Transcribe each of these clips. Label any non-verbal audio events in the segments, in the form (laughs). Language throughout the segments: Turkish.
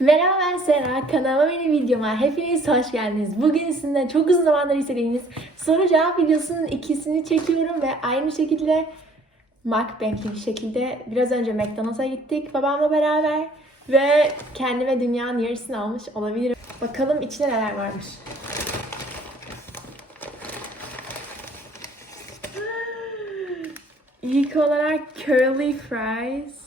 Merhaba ben Sera. Kanalıma benim videoma hepiniz hoş geldiniz. Bugün sizinle çok uzun zamandır istediğiniz soru cevap videosunun ikisini çekiyorum ve aynı şekilde mukbangli bir şekilde biraz önce McDonald's'a gittik babamla beraber ve kendime dünyanın yarısını almış olabilirim. Bakalım içinde neler varmış. İlk olarak curly fries.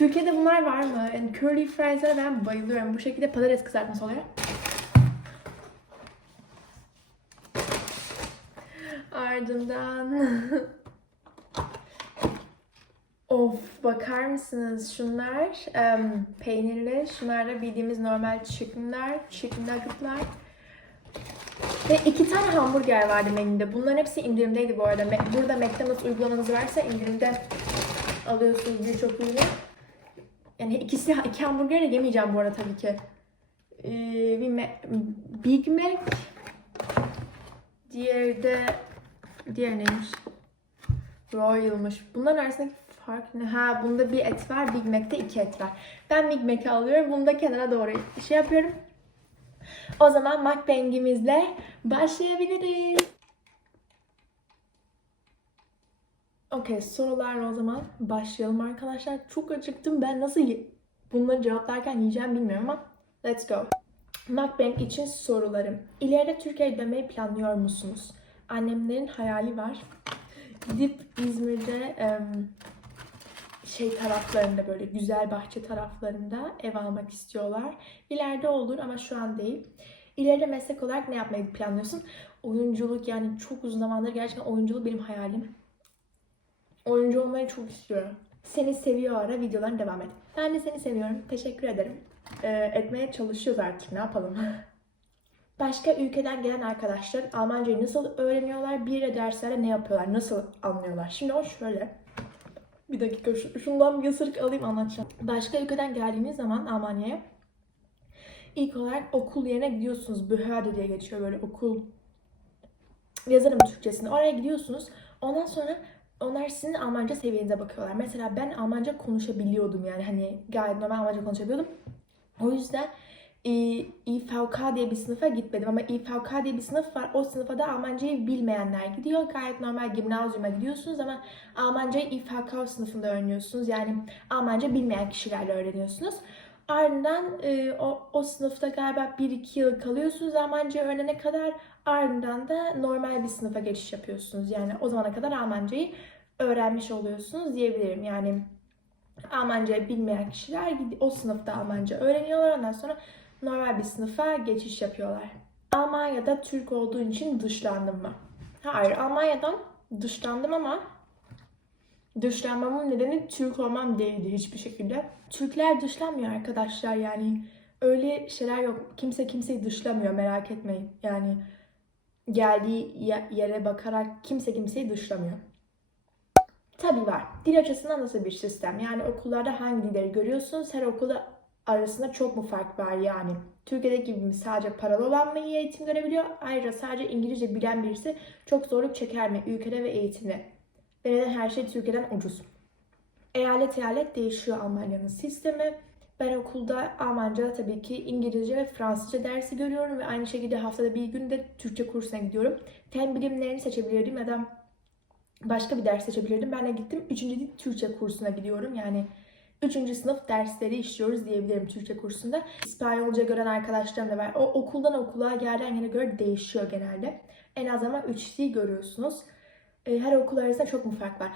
Türkiye'de bunlar var mı? Yani curly fries'e ben bayılıyorum. Bu şekilde patates kızartması oluyor. Ardından (laughs) Of bakar mısınız şunlar em, peynirli, şunlar da bildiğimiz normal chicken'lar, chicken nugget'lar. Ve iki tane hamburger vardı menüde. Bunların hepsi indirimdeydi bu arada. Burada McDonald's uygulamanız varsa indirimde alıyorsunuz birçok ürünü. Yani ikisi iki hamburger de yemeyeceğim bu arada tabii ki. Ee, bir Ma- Big Mac. Diğeri de diğer neymiş? Royal'mış. Bunların arasındaki fark ne? Ha bunda bir et var. Big Mac'te iki et var. Ben Big Mac'i alıyorum. Bunu da kenara doğru şey yapıyorum. O zaman mukbangimizle başlayabiliriz. Okey sorularla o zaman başlayalım arkadaşlar. Çok acıktım. Ben nasıl bunları cevaplarken yiyeceğim bilmiyorum ama let's go. Mukbang için sorularım. İleride Türkiye'ye dönmeyi planlıyor musunuz? Annemlerin hayali var. Gidip İzmir'de şey taraflarında böyle güzel bahçe taraflarında ev almak istiyorlar. İleride olur ama şu an değil. İleride meslek olarak ne yapmayı planlıyorsun? Oyunculuk yani çok uzun zamandır gerçekten oyunculuk benim hayalim. Oyuncu olmayı çok istiyorum. Seni seviyor ara videolarına devam et. Ben de seni seviyorum. Teşekkür ederim. Ee, etmeye çalışıyoruz artık ne yapalım. (laughs) Başka ülkeden gelen arkadaşlar Almancayı nasıl öğreniyorlar? Bir de derslerde ne yapıyorlar? Nasıl anlıyorlar? Şimdi o şöyle. Bir dakika şu- şundan bir ısırık alayım anlatacağım. Başka ülkeden geldiğiniz zaman Almanya'ya ilk olarak okul yerine gidiyorsunuz. Behörde diye geçiyor böyle okul. Yazarım Türkçesini. Oraya gidiyorsunuz. Ondan sonra onlar sizin Almanca seviyenize bakıyorlar. Mesela ben Almanca konuşabiliyordum yani hani gayet normal Almanca konuşabiliyordum. O yüzden e, diye bir sınıfa gitmedim ama İFK diye bir sınıf var. O sınıfa da Almancayı bilmeyenler gidiyor. Gayet normal gimnazyuma gidiyorsunuz ama Almancayı İFK sınıfında öğreniyorsunuz. Yani Almanca bilmeyen kişilerle öğreniyorsunuz. Ardından e, o, o sınıfta galiba 1-2 yıl kalıyorsunuz Almanca öğrenene kadar. Ardından da normal bir sınıfa geçiş yapıyorsunuz. Yani o zamana kadar Almancayı öğrenmiş oluyorsunuz diyebilirim. Yani Almanca bilmeyen kişiler o sınıfta Almanca öğreniyorlar. Ondan sonra normal bir sınıfa geçiş yapıyorlar. Almanya'da Türk olduğun için dışlandın mı? Hayır, Almanya'dan dışlandım ama dışlanmamın nedeni Türk olmam değildi hiçbir şekilde. Türkler dışlanmıyor arkadaşlar yani. Öyle şeyler yok. Kimse kimseyi dışlamıyor merak etmeyin. Yani geldiği ye- yere bakarak kimse kimseyi dışlamıyor. Tabii var. Dil açısından nasıl bir sistem? Yani okullarda hangi dilleri görüyorsunuz? Her okulda arasında çok mu fark var yani? Türkiye'deki gibi mi sadece paralı olan mı iyi eğitim görebiliyor? Ayrıca sadece İngilizce bilen birisi çok zorluk çeker mi ülkede ve eğitimde? Ve her şey Türkiye'den ucuz? Eyalet eyalet değişiyor Almanya'nın sistemi. Ben okulda Almanca tabii ki İngilizce ve Fransızca dersi görüyorum ve aynı şekilde haftada bir gün de Türkçe kursuna gidiyorum. Fen bilimlerini seçebilirdim ya da başka bir ders seçebilirdim. Ben de gittim 3. dil Türkçe kursuna gidiyorum. Yani 3. sınıf dersleri işliyoruz diyebilirim Türkçe kursunda. İspanyolca gören arkadaşlarım da var. O okuldan okula yerden yere göre değişiyor genelde. En az ama 3 dil görüyorsunuz. E, Her okul arasında çok mu fark var?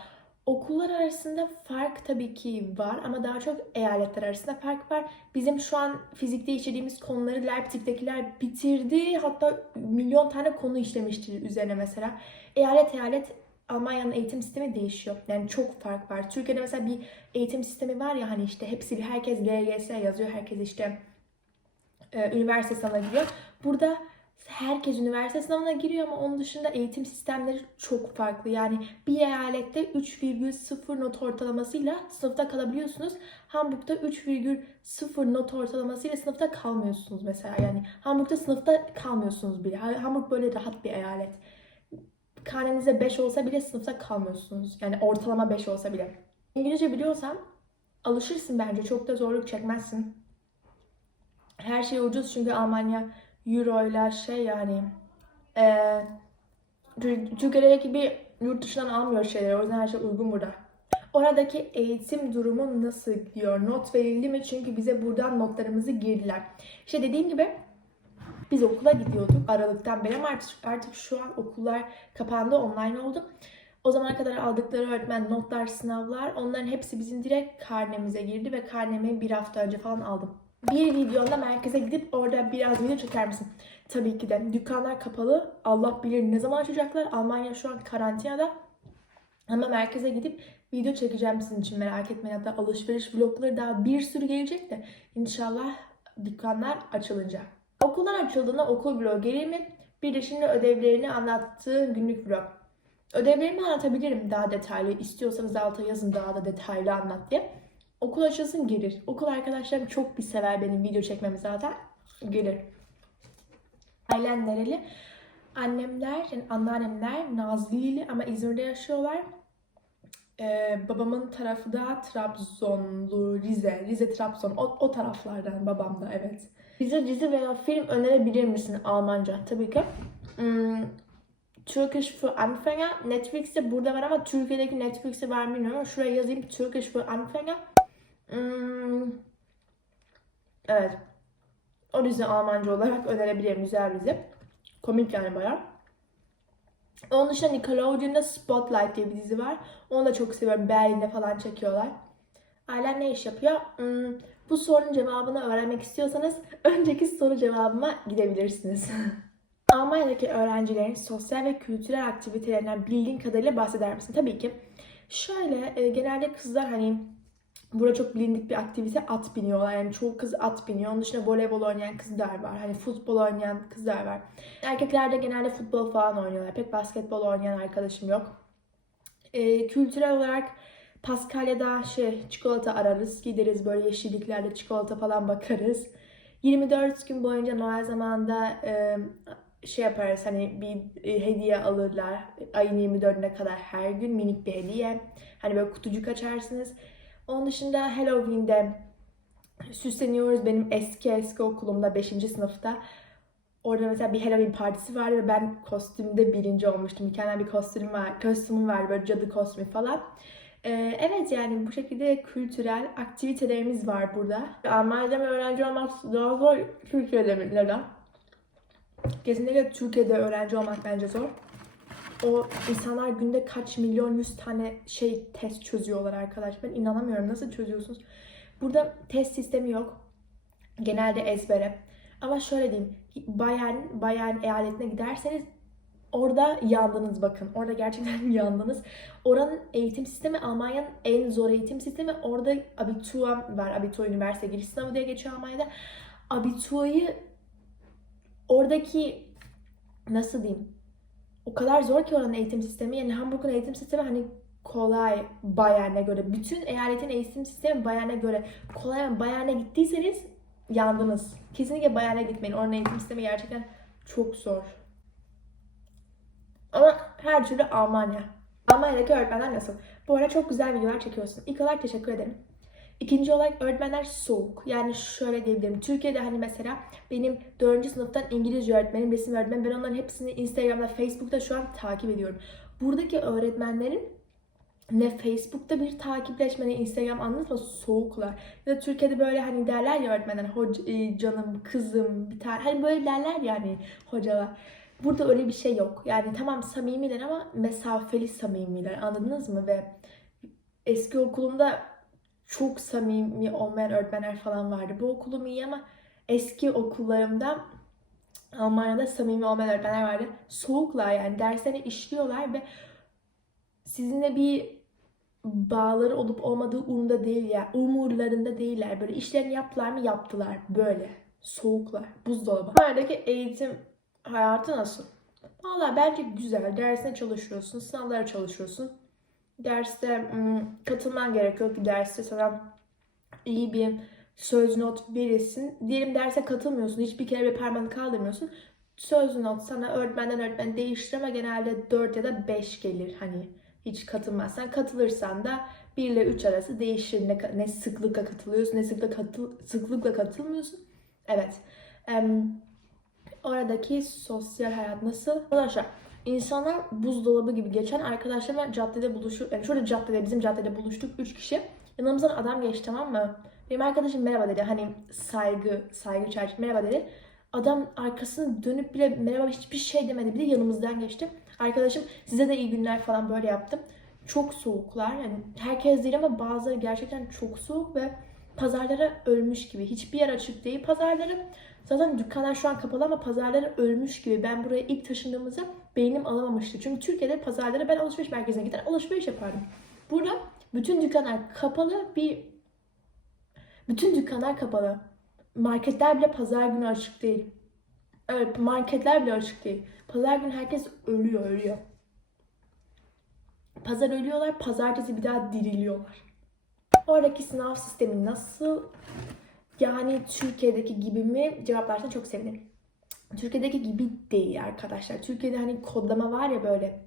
Okullar arasında fark tabii ki var ama daha çok eyaletler arasında fark var. Bizim şu an fizikte işlediğimiz konuları Leipzig'tekiler bitirdi. Hatta milyon tane konu işlemiştir üzerine mesela. Eyalet eyalet Almanya'nın eğitim sistemi değişiyor. Yani çok fark var. Türkiye'de mesela bir eğitim sistemi var ya hani işte hepsi herkes LGS yazıyor. Herkes işte e, üniversite giriyor. Burada herkes üniversite sınavına giriyor ama onun dışında eğitim sistemleri çok farklı. Yani bir eyalette 3,0 not ortalamasıyla sınıfta kalabiliyorsunuz. Hamburg'da 3,0 not ortalamasıyla sınıfta kalmıyorsunuz mesela. Yani Hamburg'da sınıfta kalmıyorsunuz bile. Hamburg böyle rahat bir eyalet. Karnenize 5 olsa bile sınıfta kalmıyorsunuz. Yani ortalama 5 olsa bile. İngilizce biliyorsan alışırsın bence. Çok da zorluk çekmezsin. Her şey ucuz çünkü Almanya euro ile şey yani Tür- Türkiye'deki gibi yurt dışından almıyor şeyleri. O yüzden her şey uygun burada. Oradaki eğitim durumu nasıl gidiyor? Not verildi mi? Çünkü bize buradan notlarımızı girdiler. İşte dediğim gibi biz okula gidiyorduk Aralık'tan beri ama artık, artık şu an okullar kapandı, online oldu. O zamana kadar aldıkları öğretmen notlar, sınavlar onların hepsi bizim direkt karnemize girdi ve karnemi bir hafta önce falan aldım. Bir videonda merkeze gidip orada biraz video çeker misin? Tabii ki de. Dükkanlar kapalı. Allah bilir ne zaman açacaklar. Almanya şu an karantinada. Ama merkeze gidip video çekeceğim sizin için merak etmeyin. Hatta alışveriş vlogları daha bir sürü gelecek de inşallah dükkanlar açılınca. Okullar açıldığında okul vlogu gelir mi? Bir de şimdi ödevlerini anlattığı günlük vlog. Ödevlerimi anlatabilirim daha detaylı. İstiyorsanız alta yazın daha da detaylı anlat diye. Okul açılsın gelir. Okul arkadaşlarım çok bir sever benim video çekmemi zaten. Gelir. Ailen nereli? Annemler, yani anneannemler Nazlili ama İzmir'de yaşıyorlar. Ee, babamın tarafı da Trabzonlu, Rize, Rize Trabzon. O, o taraflardan babam da evet. Bize dizi veya film önerebilir misin Almanca? Tabii ki. Hmm, Turkish for Anfänger. Netflix'te burada var ama Türkiye'deki Netflix'te var mı bilmiyorum şuraya yazayım Turkish for Anfänger. Hmm, evet. O dizi Almanca olarak önerebilirim. Güzel bir dizi. Komik yani bayağı. Onun dışında Nickelodeon'da Spotlight diye bir dizi var. Onu da çok seviyorum. Berlin'de falan çekiyorlar. Ailen ne iş yapıyor? Hmm, bu sorunun cevabını öğrenmek istiyorsanız (laughs) önceki soru cevabıma gidebilirsiniz. (laughs) Almanya'daki öğrencilerin sosyal ve kültürel aktivitelerinden bildiğin kadarıyla bahseder misin? Tabii ki. Şöyle e, genelde kızlar hani Burada çok bilindik bir aktivite at biniyorlar. Yani çoğu kız at biniyor. Onun dışında voleybol oynayan kızlar var. Hani futbol oynayan kızlar var. Erkekler de genelde futbol falan oynuyorlar. Pek basketbol oynayan arkadaşım yok. Ee, kültürel olarak Paskalya'da şey çikolata ararız. Gideriz böyle yeşilliklerde çikolata falan bakarız. 24 gün boyunca Noel zamanında e, şey yaparız hani bir e, hediye alırlar. Ayın 24'üne kadar her gün minik bir hediye. Hani böyle kutucuk açarsınız. Onun dışında Halloween'de süsleniyoruz. Benim eski eski okulumda 5. sınıfta. Orada mesela bir Halloween partisi var ve ben kostümde birinci olmuştum. Mükemmel bir kostümüm var. Kostümüm var böyle cadı kostümü falan. Ee, evet yani bu şekilde kültürel aktivitelerimiz var burada. Almanya'da mı öğrenci olmak daha zor, Türkiye'de mi? Neden? Kesinlikle Türkiye'de öğrenci olmak bence zor. O insanlar günde kaç milyon yüz tane şey test çözüyorlar arkadaş. Ben inanamıyorum. Nasıl çözüyorsunuz? Burada test sistemi yok. Genelde ezbere. Ama şöyle diyeyim. Bayern, Bayern eyaletine giderseniz orada yandınız bakın. Orada gerçekten (laughs) yandınız. Oranın eğitim sistemi Almanya'nın en zor eğitim sistemi. Orada Abitur var. Abitur üniversite giriş sınavı diye geçiyor Almanya'da. Abitur'u oradaki nasıl diyeyim? O kadar zor ki oranın eğitim sistemi. Yani Hamburg'un eğitim sistemi hani kolay Bayern'e göre. Bütün eyaletin eğitim sistemi Bayern'e göre. Kolay Bayern'e gittiyseniz yandınız. Kesinlikle Bayern'e gitmeyin. Oranın eğitim sistemi gerçekten çok zor. Ama her türlü Almanya. Almanya'daki öğretmenler nasıl? Bu arada çok güzel videolar çekiyorsun. İlk olarak teşekkür ederim. İkinci olarak öğretmenler soğuk. Yani şöyle diyebilirim. Türkiye'de hani mesela benim 4. sınıftan İngilizce öğretmenim, resim öğretmenim. Ben onların hepsini Instagram'da, Facebook'ta şu an takip ediyorum. Buradaki öğretmenlerin ne Facebook'ta bir takipleşme ne Instagram anlatma soğuklar. Ya da Türkiye'de böyle hani derler ya öğretmenler hoca, e, canım, kızım, bir tane hani böyle derler yani hocalar. Burada öyle bir şey yok. Yani tamam samimiler ama mesafeli samimiler anladınız mı? Ve eski okulumda çok samimi olmayan öğretmenler falan vardı. Bu okulum iyi ama eski okullarımda Almanya'da samimi olmayan öğretmenler vardı. Soğuklar yani derslerini işliyorlar ve sizinle bir bağları olup olmadığı umurda değil ya. Umurlarında değiller. Böyle işlerini yaptılar mı yaptılar. Böyle. Soğuklar. Buzdolabı. Almanya'daki eğitim hayatı nasıl? Valla bence güzel. Dersine çalışıyorsun. Sınavlara çalışıyorsun derste ım, katılman gerekiyor ki derste sana iyi bir söz not verirsin. Diyelim derse katılmıyorsun. Hiçbir kere bir parmağını kaldırmıyorsun. Söz not sana öğretmenden öğretmen değiştir ama genelde 4 ya da 5 gelir. Hani hiç katılmazsan. Katılırsan da 1 ile 3 arası değişir. Ne, ne sıklıkla katılıyorsun ne sıklıkla, katıl, sıklıkla katılmıyorsun. Evet. Em, oradaki sosyal hayat nasıl? Arkadaşlar insanlar buzdolabı gibi geçen arkadaşlarımla caddede buluşup yani şurada caddede bizim caddede buluştuk 3 kişi. Yanımızdan adam geçti tamam mı? Benim arkadaşım merhaba dedi. Hani saygı, saygı çerçeve merhaba dedi. Adam arkasını dönüp bile merhaba hiçbir şey demedi. Bir de yanımızdan geçti. Arkadaşım size de iyi günler falan böyle yaptım. Çok soğuklar. Yani herkes değil ama bazıları gerçekten çok soğuk ve pazarlara ölmüş gibi. Hiçbir yer açık değil pazarları. Zaten dükkanlar şu an kapalı ama pazarları ölmüş gibi. Ben buraya ilk taşındığımızda beynim alamamıştı. Çünkü Türkiye'de pazarlara ben alışveriş merkezine gider alışveriş yapardım. Burada bütün dükkanlar kapalı bir bütün dükkanlar kapalı. Marketler bile pazar günü açık değil. Evet marketler bile açık değil. Pazar günü herkes ölüyor ölüyor. Pazar ölüyorlar, pazartesi bir daha diriliyorlar. Oradaki sınav sistemi nasıl? Yani Türkiye'deki gibi mi? Cevaplarsa çok sevinirim. Türkiye'deki gibi değil arkadaşlar. Türkiye'de hani kodlama var ya böyle.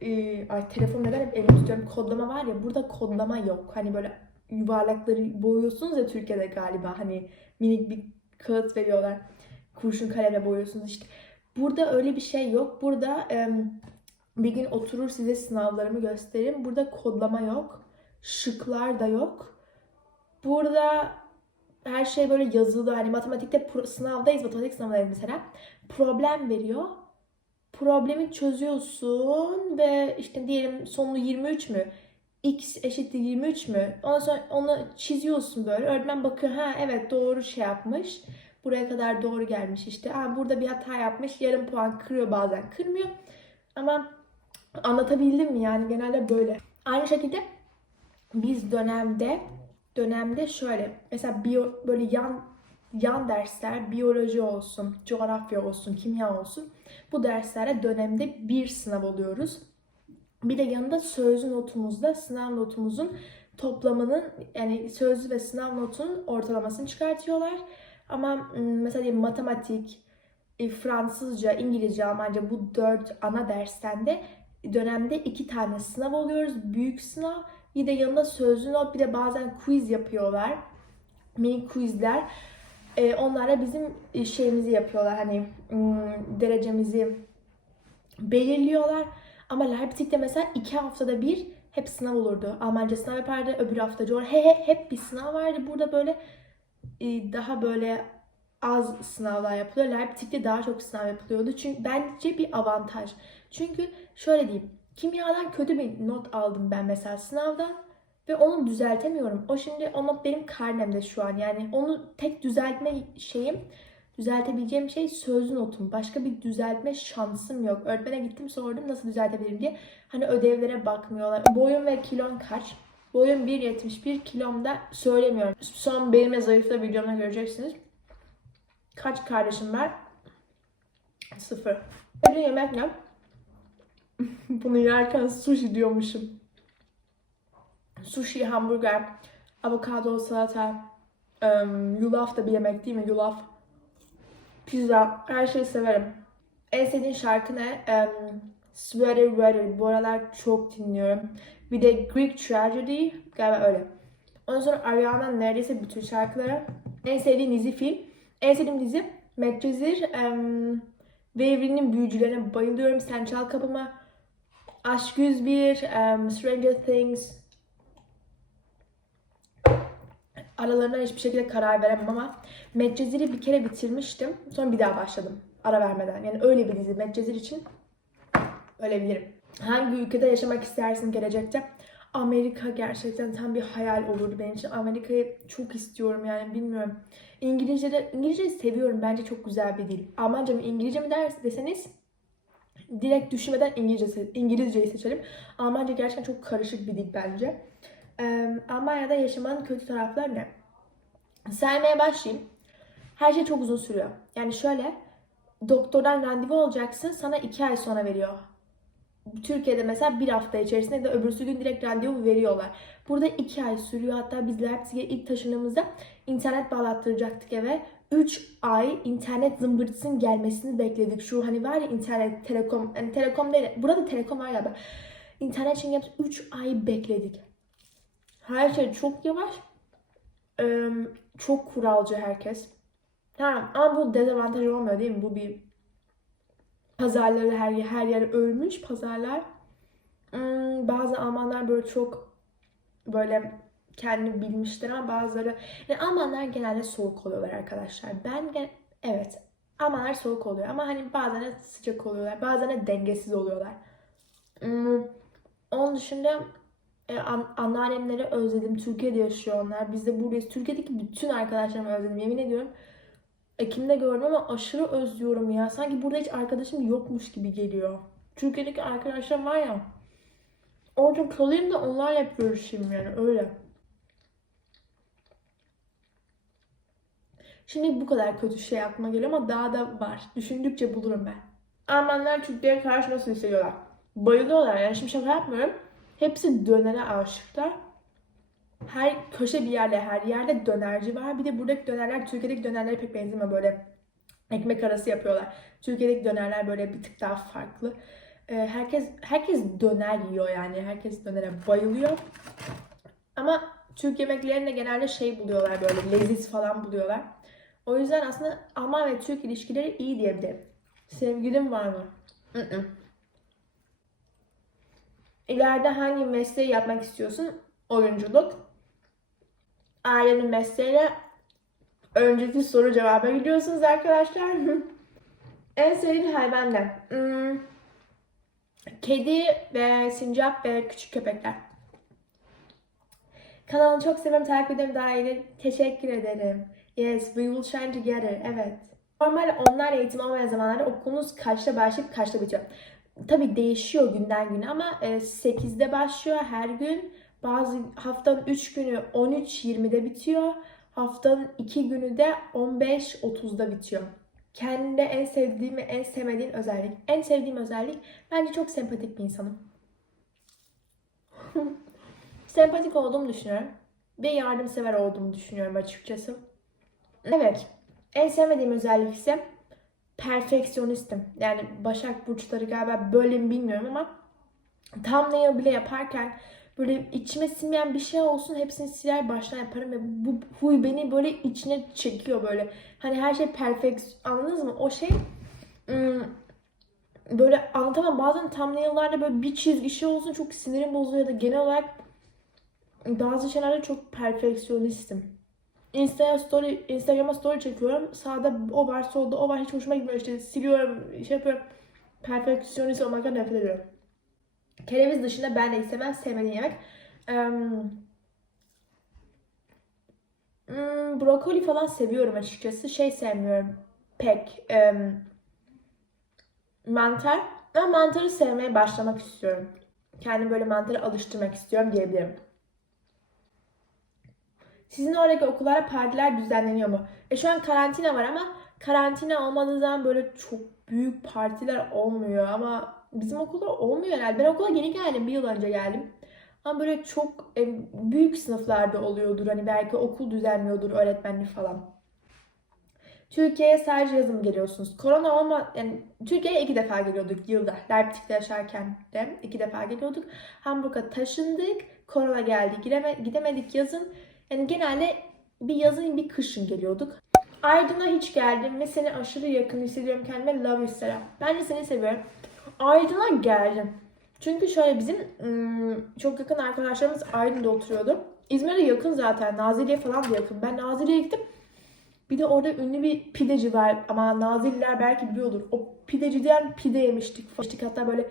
e, ay telefon neden hep elimi tutuyorum. Kodlama var ya burada kodlama yok. Hani böyle yuvarlakları boyuyorsunuz ya Türkiye'de galiba. Hani minik bir kağıt veriyorlar. Kurşun kalemle boyuyorsunuz işte. Burada öyle bir şey yok. Burada em, bir gün oturur size sınavlarımı gösteririm. Burada kodlama yok. Şıklar da yok. Burada her şey böyle yazılı. Hani matematikte pro- sınavdayız. Matematik sınavındayız mesela. Problem veriyor. Problemi çözüyorsun ve işte diyelim sonu 23 mü? X eşittir 23 mü? Ondan sonra onu çiziyorsun böyle. Öğretmen bakıyor. Ha evet doğru şey yapmış. Buraya kadar doğru gelmiş işte. Ha, burada bir hata yapmış. Yarım puan kırıyor bazen. Kırmıyor. Ama anlatabildim mi? Yani genelde böyle. Aynı şekilde biz dönemde dönemde şöyle mesela biyo, böyle yan yan dersler biyoloji olsun, coğrafya olsun, kimya olsun. Bu derslere dönemde bir sınav oluyoruz. Bir de yanında sözlü notumuzda sınav notumuzun toplamının yani sözlü ve sınav notunun ortalamasını çıkartıyorlar. Ama mesela matematik, e, Fransızca, İngilizce, Almanca bu dört ana dersten de dönemde iki tane sınav oluyoruz. Büyük sınav. De yanında sözlü not bir de bazen quiz yapıyorlar. Mini quizler. Ee, onlarla bizim e, şeyimizi yapıyorlar. Hani ım, derecemizi belirliyorlar. Ama Leipzig'te mesela iki haftada bir hep sınav olurdu. Almanca sınav yapardı. Öbür hafta coğrafya. He, he, hep bir sınav vardı. Burada böyle e, daha böyle az sınavlar yapılıyor. Leipzig'te daha çok sınav yapılıyordu. Çünkü bence bir avantaj. Çünkü şöyle diyeyim. Kimyadan kötü bir not aldım ben mesela sınavdan ve onu düzeltemiyorum. O şimdi o benim karnemde şu an. Yani onu tek düzeltme şeyim, düzeltebileceğim şey sözlü notum. Başka bir düzeltme şansım yok. Öğretmene gittim sordum nasıl düzeltebilirim diye. Hani ödevlere bakmıyorlar. Boyum ve kilon kaç? Boyum 1.71, kilom da söylemiyorum. Son benimle zayıfla videomda göreceksiniz. Kaç kardeşim var? Sıfır. Öyle yemek ne? (laughs) Bunu yerken sushi diyormuşum. Sushi, hamburger, avokado, salata, em, yulaf da bir yemek değil mi? Yulaf. Pizza, her şeyi severim. En sevdiğin şarkı ne? Em, Sweater Weather. Bu aralar çok dinliyorum. Bir de Greek Tragedy. Galiba öyle. Ondan sonra Ariana neredeyse bütün şarkıları. En sevdiğim dizi film. En sevdiğim dizi Medcezir. Um, ve Evrenin Büyücülerine bayılıyorum. Sen Çal Kapımı. Aşk 101. em, Stranger Things. Aralarından hiçbir şekilde karar veremem ama Medcezir'i bir kere bitirmiştim. Sonra bir daha başladım. Ara vermeden. Yani öyle bir dizi. Medcezir için ölebilirim. Hangi ülkede yaşamak istersin gelecekte? Amerika gerçekten tam bir hayal olurdu benim için. Amerika'yı çok istiyorum yani bilmiyorum. İngilizce'de İngilizceyi seviyorum. Bence çok güzel bir dil. Almanca mı İngilizce mi ders deseniz direkt düşünmeden İngilizce, İngilizceyi seçelim. Almanca gerçekten çok karışık bir dil bence. Ee, Almanya'da yaşamanın kötü tarafları ne? Saymaya başlayayım. Her şey çok uzun sürüyor. Yani şöyle doktordan randevu olacaksın sana iki ay sonra veriyor. Türkiye'de mesela bir hafta içerisinde de öbürsü gün direkt randevu veriyorlar. Burada iki ay sürüyor. Hatta biz Leipzig'e ilk taşındığımızda internet bağlattıracaktık eve. 3 ay internet zımbırtısının gelmesini bekledik. Şu hani var ya internet, telekom, hani telekom değil, burada telekom var galiba. İnternet için 3 ay bekledik. Her şey çok yavaş. Ee, çok kuralcı herkes. Tamam ama bu dezavantaj olmuyor değil mi? Bu bir pazarları her yer, her yer ölmüş pazarlar. Hmm, bazı Almanlar böyle çok böyle kendini bilmişler ama bazıları yani Almanlar genelde soğuk oluyorlar arkadaşlar. Ben evet Almanlar soğuk oluyor ama hani bazen sıcak oluyorlar. Bazen de dengesiz oluyorlar. Hmm, onun dışında e, an- anneannemleri özledim. Türkiye'de yaşıyor onlar. Biz de buradayız. Türkiye'deki bütün arkadaşlarımı özledim. Yemin ediyorum. Ekim'de gördüm ama aşırı özlüyorum ya. Sanki burada hiç arkadaşım yokmuş gibi geliyor. Türkiye'deki arkadaşlarım var ya. Orada kalayım da onlarla hep görüşeyim yani öyle. Şimdi bu kadar kötü şey aklıma geliyor ama daha da var. Düşündükçe bulurum ben. Almanlar Türklere karşı nasıl hissediyorlar? Bayılıyorlar yani şimdi şaka yapmıyorum. Hepsi dönere aşıklar. Her köşe bir yerde, her yerde dönerci var. Bir de buradaki dönerler Türkiye'deki dönerlere pek benzemiyor böyle. Ekmek arası yapıyorlar. Türkiye'deki dönerler böyle bir tık daha farklı. Ee, herkes herkes döner yiyor yani. Herkes dönere bayılıyor. Ama Türk yemeklerini de genelde şey buluyorlar böyle leziz falan buluyorlar. O yüzden aslında Alman ve Türk ilişkileri iyi diyebilirim. Sevgilin var mı? Mm-mm. İleride hangi mesleği yapmak istiyorsun? Oyunculuk. Ailenin mesleğiyle önceki soru cevaba gidiyorsunuz arkadaşlar. (laughs) en sevdiğin hayvan ne? Hmm, Kedi ve sincap ve küçük köpekler. Kanalını çok seviyorum. Takip ederim daha iyi. Teşekkür ederim. Yes, we will shine together. Evet. Normal onlar eğitim olmayan zamanlarda okulunuz kaçta başlayıp kaçta bitiyor? Tabii değişiyor günden güne ama e, 8'de başlıyor her gün. Bazı haftanın 3 günü 13.20'de bitiyor. Haftanın 2 günü de 15.30'da bitiyor. Kendinde en sevdiğim ve en sevmediğin özellik. En sevdiğim özellik bence çok sempatik bir insanım. (laughs) sempatik olduğumu düşünüyorum. Ve yardımsever olduğumu düşünüyorum açıkçası. Evet. En sevmediğim özellik ise perfeksiyonistim. Yani Başak Burçları galiba böyle mi bilmiyorum ama thumbnail bile yaparken böyle içime sinmeyen bir şey olsun hepsini siler baştan yaparım ve bu huy beni böyle içine çekiyor böyle. Hani her şey perfect anladınız mı? O şey ım, böyle anlatamam. Bazen thumbnail'larda böyle bir çizgi şey olsun çok sinirim bozuyor ya da genel olarak bazı şeylerde çok perfeksiyonistim. Instagram story, Instagram'a story çekiyorum. Sağda o var, solda o var. Hiç hoşuma gitmiyor işte. Siliyorum, şey yapıyorum. Perfeksiyonist olmaktan nefret ediyorum. Kereviz dışında ben de istemem sevmediğim yemek. Em, hmm, brokoli falan seviyorum açıkçası. Şey sevmiyorum pek. em, mantar. Ama mantarı sevmeye başlamak istiyorum. Kendimi böyle mantara alıştırmak istiyorum diyebilirim. Sizin oradaki okullara partiler düzenleniyor mu? E şu an karantina var ama karantina olmadığı zaman böyle çok büyük partiler olmuyor ama bizim okulda olmuyor herhalde. Ben okula yeni geldim, bir yıl önce geldim. Ama böyle çok e, büyük sınıflarda oluyordur. Hani belki okul düzenliyordur, öğretmenlik falan. Türkiye'ye sadece yazın geliyorsunuz. Korona olma yani Türkiye'ye iki defa geliyorduk yılda. Leipzig'te yaşarken de iki defa geliyorduk. Hamburg'a taşındık. Korona geldi. Gideme, gidemedik yazın. Yani genelde bir yazın bir kışın geliyorduk. Aydın'a hiç geldim ve seni aşırı yakın hissediyorum kendime. Love Sera. Ben de seni seviyorum. Aydın'a geldim. Çünkü şöyle bizim ım, çok yakın arkadaşlarımız Aydın'da oturuyordu. İzmir'e yakın zaten. Nazilli'ye falan da yakın. Ben Nazilli'ye gittim. Bir de orada ünlü bir pideci var ama Nazilliler belki biliyordur. O pideciden pide yemiştik. yemiştik. Hatta böyle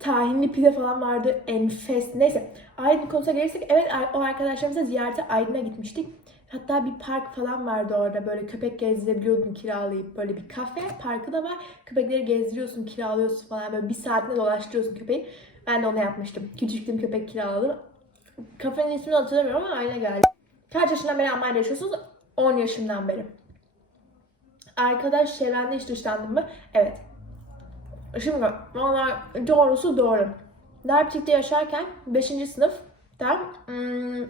tahinli pide falan vardı. Enfes. Neyse. Aydın konusuna gelirsek evet o arkadaşlarımızla ziyarete Aydın'a gitmiştik. Hatta bir park falan vardı orada. Böyle köpek gezdirebiliyordun kiralayıp. Böyle bir kafe parkı da var. Köpekleri gezdiriyorsun, kiralıyorsun falan. Böyle bir saatine dolaştırıyorsun köpeği. Ben de onu yapmıştım. Küçüktüm köpek kiraladım. Kafenin ismini hatırlamıyorum ama aynı geldi. Kaç yaşından beri Almanya'da yaşıyorsunuz? 10 yaşından beri. Arkadaş çevrende hiç dışlandın mı? Evet. Şimdi valla doğrusu doğru. Leipzig'te yaşarken 5. sınıfta hmm,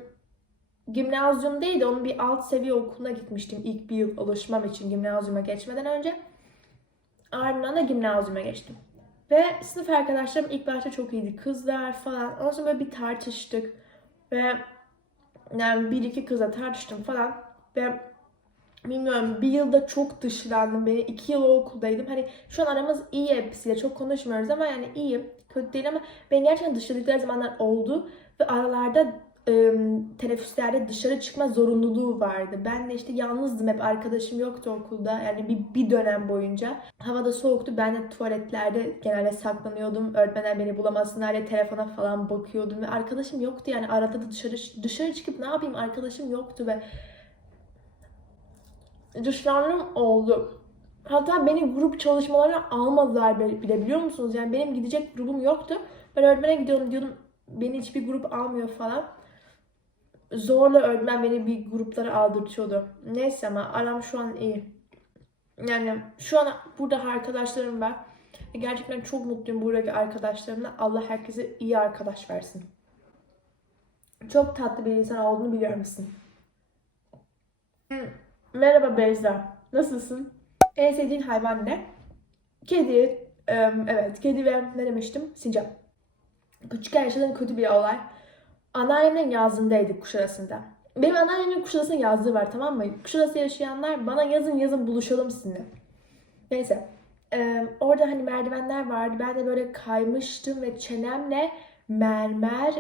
gimnazyum değil de onun bir alt seviye okuluna gitmiştim ilk bir yıl alışmam için gimnazyuma geçmeden önce. Ardından da gimnazyuma geçtim. Ve sınıf arkadaşlarım ilk başta çok iyiydi. Kızlar falan. Ondan sonra böyle bir tartıştık. Ve yani bir iki kızla tartıştım falan. Ve bilmiyorum bir yılda çok dışlandım beni. iki yıl okuldaydım. Hani şu an aramız iyi hepsiyle. Çok konuşmuyoruz ama yani iyiyim. Kötü değil ama beni gerçekten dışladıkları zamanlar oldu. Ve aralarda ım, teneffüslerde dışarı çıkma zorunluluğu vardı. Ben de işte yalnızdım hep arkadaşım yoktu okulda yani bir, bir dönem boyunca. Havada soğuktu ben de tuvaletlerde genelde saklanıyordum. Öğretmenler beni bulamasınlar diye telefona falan bakıyordum ve arkadaşım yoktu yani arada da dışarı dışarı çıkıp ne yapayım arkadaşım yoktu ve dışlandım oldu. Hatta beni grup çalışmalarına almadılar bile biliyor musunuz? Yani benim gidecek grubum yoktu. Ben öğretmene gidiyorum diyordum beni hiçbir grup almıyor falan. Zorla öğretmen beni bir gruplara aldırtıyordu. Neyse ama aram şu an iyi. Yani şu an burada arkadaşlarım var. Gerçekten çok mutluyum buradaki arkadaşlarımla. Allah herkese iyi arkadaş versin. Çok tatlı bir insan olduğunu biliyor musun? Hmm. Merhaba Beyza. Nasılsın? En sevdiğin hayvan ne? Kedi. Evet, kedi ve ne demiştim? Sincap. Küçükken yaşadığım kötü bir olay. Anneannemin yazlığındaydık Kuşadası'nda. Benim anneannemin Kuşadası'nda yazlığı var tamam mı? Kuşadası yaşayanlar bana yazın yazın buluşalım sizinle. Neyse. Orada hani merdivenler vardı. Ben de böyle kaymıştım ve çenemle mermer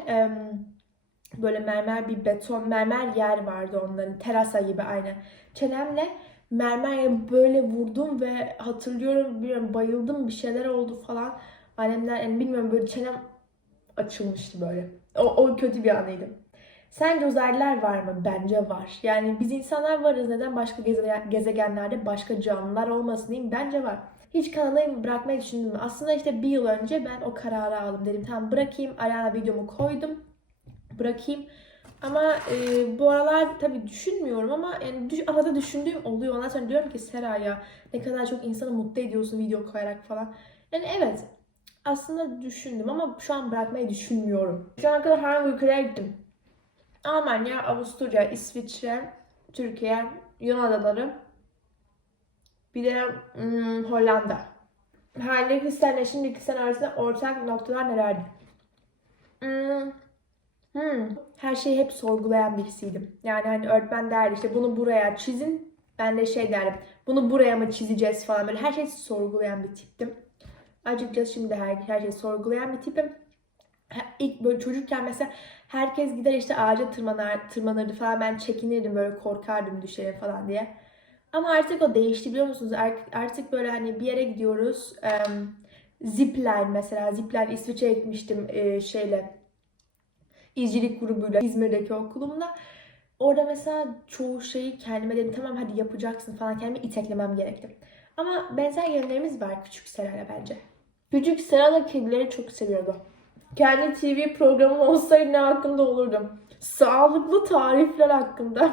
böyle mermer bir beton mermer yer vardı onların terasa gibi aynı. Çenemle mermerle böyle vurdum ve hatırlıyorum bilmiyorum bayıldım bir şeyler oldu falan. Annemler yani bilmiyorum böyle çenem açılmıştı böyle. O, o kötü bir anıydı. Sence uzaylılar var mı? Bence var. Yani biz insanlar varız. Neden başka geze- gezegenlerde başka canlılar olmasın diyeyim? Bence var. Hiç kanalı bırakmayı düşündüm? Aslında işte bir yıl önce ben o kararı aldım. Dedim tamam bırakayım. Ayağına videomu koydum. Bırakayım. Ama e, bu aralar tabii düşünmüyorum ama yani düş- arada düşündüğüm oluyor. Ondan sonra diyorum ki Sera ya ne kadar çok insanı mutlu ediyorsun video koyarak falan. Yani evet aslında düşündüm ama şu an bırakmayı düşünmüyorum. Şu ana kadar hangi ülkelere gittim? Almanya, Avusturya, İsviçre, Türkiye, Yunan adaları. Bir de hmm, Hollanda. Hayalindeki senle şimdiki sen arasında ortak noktalar nelerdi? Hmm, hmm, Her şeyi hep sorgulayan birisiydim. Yani hani öğretmen derdi işte bunu buraya çizin. Ben de şey derdim. Bunu buraya mı çizeceğiz falan böyle. Her şeyi sorgulayan bir tiptim. Açıkçası şimdi her, her şeyi sorgulayan bir tipim. İlk böyle çocukken mesela herkes gider işte ağaca tırmanar, tırmanırdı falan. Ben çekinirdim böyle korkardım düşerim falan diye. Ama artık o değişti biliyor musunuz? Ar- Artık böyle hani bir yere gidiyoruz. Em, Zipline mesela. Zipline İsviçre'ye gitmiştim e, şeyle. İzcilik grubuyla İzmir'deki okulumda. Orada mesela çoğu şeyi kendime dedim tamam hadi yapacaksın falan kendimi iteklemem gerekti. Ama benzer yönlerimiz var küçük Sera'yla bence. Küçük Sera da kedileri çok seviyordu. Kendi TV programım olsaydı ne hakkında olurdum? Sağlıklı tarifler hakkında.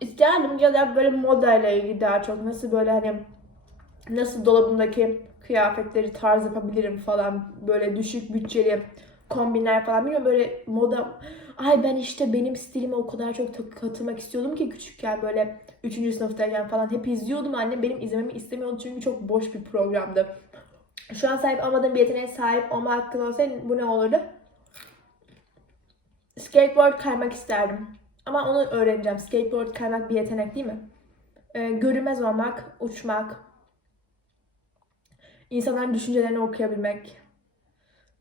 İsterdim ya da böyle moda ile ilgili daha çok. Nasıl böyle hani nasıl dolabımdaki kıyafetleri tarz yapabilirim falan. Böyle düşük bütçeli kombinler falan. Bilmiyorum böyle moda. Ay ben işte benim stilime o kadar çok katılmak istiyordum ki küçükken böyle 3. sınıftayken falan hep izliyordum. Annem benim izlememi istemiyordu çünkü çok boş bir programdı. Şu an sahip olmadığım bir yeteneğe sahip olma hakkım olsaydı bu ne olurdu? Skateboard kaymak isterdim. Ama onu öğreneceğim. Skateboard kaymak bir yetenek değil mi? Ee, görünmez olmak, uçmak, insanların düşüncelerini okuyabilmek.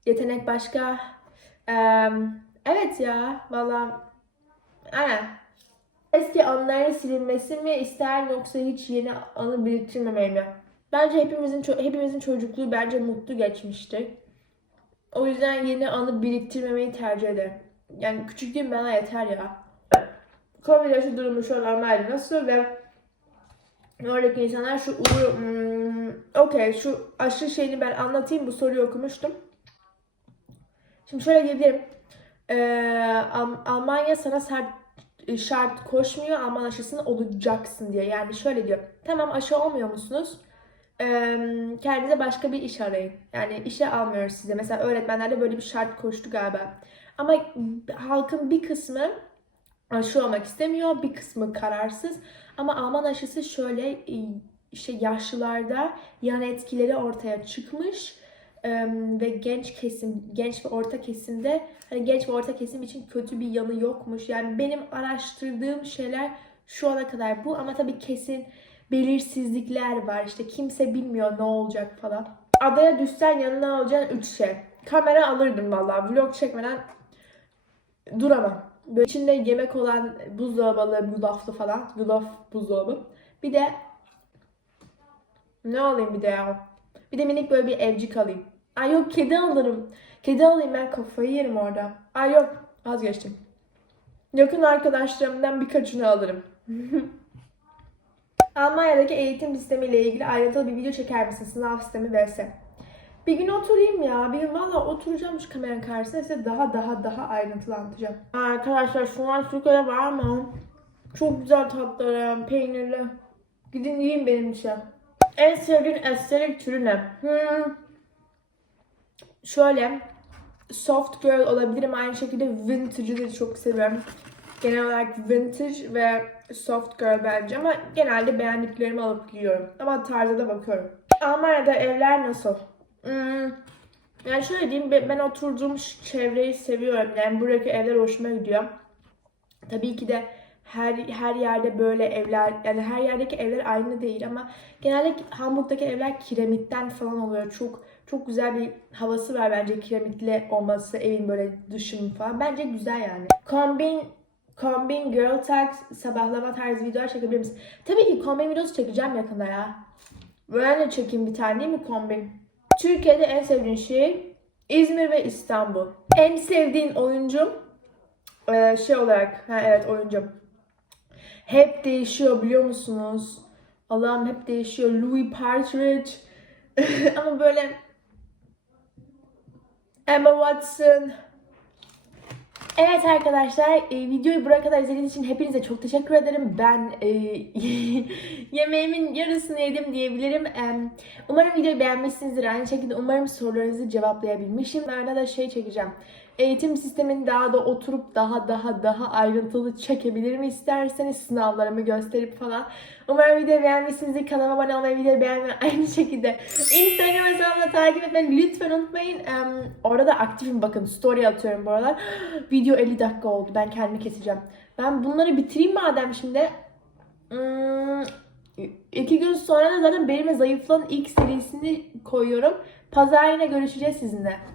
Yetenek başka. Evet ya, valla. Aynen. Eski anıların silinmesi mi ister yoksa hiç yeni anı biriktirmemeyi mi? Bence hepimizin hepimizin çocukluğu bence mutlu geçmişti. O yüzden yeni anı biriktirmemeyi tercih ederim. Yani küçüklüğüm bana yeter ya. Covid aşı durumu şu an Almanya'da nasıl ve oradaki insanlar şu uğur... Hmm, Okey şu aşı şeyini ben anlatayım. Bu soruyu okumuştum. Şimdi şöyle diyebilirim. Ee, Al- Almanya sana sert şart koşmuyor Alman aşısını olacaksın diye. Yani şöyle diyor. Tamam aşı olmuyor musunuz? Ee, kendinize başka bir iş arayın. Yani işe almıyoruz size. Mesela öğretmenlerde böyle bir şart koştu galiba. Ama halkın bir kısmı aşı olmak istemiyor, bir kısmı kararsız. Ama Alman aşısı şöyle e, işte yaşlılarda yan etkileri ortaya çıkmış ve genç kesim, genç ve orta kesimde hani genç ve orta kesim için kötü bir yanı yokmuş. Yani benim araştırdığım şeyler Şu ana kadar bu ama tabii kesin belirsizlikler var. İşte kimse bilmiyor ne olacak falan. Adaya düşsen yanına alacağın 3 şey. Kamera alırdım vallahi. Vlog çekmeden duramam. Böyle içinde yemek olan buzdolabı, yulaflı falan. Yulaf buzdolabı. Bir de ne alayım bir de ya? Bir de minik böyle bir evcik alayım. Ay yok kedi alırım. Kedi alayım ben kafayı yerim orada. Ay yok vazgeçtim. Yakın arkadaşlarımdan birkaçını alırım. (laughs) Almanya'daki eğitim sistemiyle ilgili ayrıntılı bir video çeker misin? Sınav sistemi vs. Bir gün oturayım ya. Bir gün valla oturacağım şu kameranın karşısında size daha daha daha ayrıntılı anlatacağım. Arkadaşlar şunlar Türkiye'de var mı? Çok güzel tatları, peynirli. Gidin yiyin benim için. En sevdiğin estetik türü ne? Hmm. Şöyle soft girl olabilirim. Aynı şekilde vintage'ı da çok seviyorum. Genel olarak vintage ve soft girl bence ama genelde beğendiklerimi alıp giyiyorum. Ama tarza da bakıyorum. Almanya'da evler nasıl? Hmm. Yani şöyle diyeyim ben oturduğum çevreyi seviyorum. Yani buradaki evler hoşuma gidiyor. Tabii ki de her her yerde böyle evler yani her yerdeki evler aynı değil ama genelde Hamburg'daki evler kiremitten falan oluyor. Çok çok güzel bir havası var bence kiremitli olması evin böyle dışının falan. Bence güzel yani. Kombin kombin girl tag sabahlama tarzı videolar çekebilir misin? Tabii ki kombin videosu çekeceğim yakında ya. De çekeyim bir tane değil mi kombin? Türkiye'de en sevdiğin şey İzmir ve İstanbul. En sevdiğin oyuncum ee, şey olarak ha evet oyuncum. Hep değişiyor biliyor musunuz? Allah'ım hep değişiyor. Louis Partridge. (laughs) Ama böyle Emma Watson. Evet arkadaşlar e, videoyu buraya kadar izlediğiniz için hepinize çok teşekkür ederim. Ben e, (laughs) yemeğimin yarısını yedim diyebilirim. E, umarım videoyu beğenmişsinizdir. Aynı şekilde umarım sorularınızı cevaplayabilmişim. Nerede de şey çekeceğim. Eğitim sistemini daha da oturup daha daha daha ayrıntılı çekebilirim isterseniz sınavlarımı gösterip falan. Umarım videoyu beğenmişsinizdir. Kanalıma abone olmayı, videoyu beğenmeyi (laughs) aynı şekilde Instagram hesabımda takip etmeyi lütfen unutmayın. Em, orada da aktifim bakın. Story atıyorum bu aralar. (gasps) Video 50 dakika oldu. Ben kendimi keseceğim. Ben bunları bitireyim madem şimdi. Hmm, iki gün sonra da zaten benim ve zayıflığın ilk serisini koyuyorum. Pazar yine görüşeceğiz sizinle.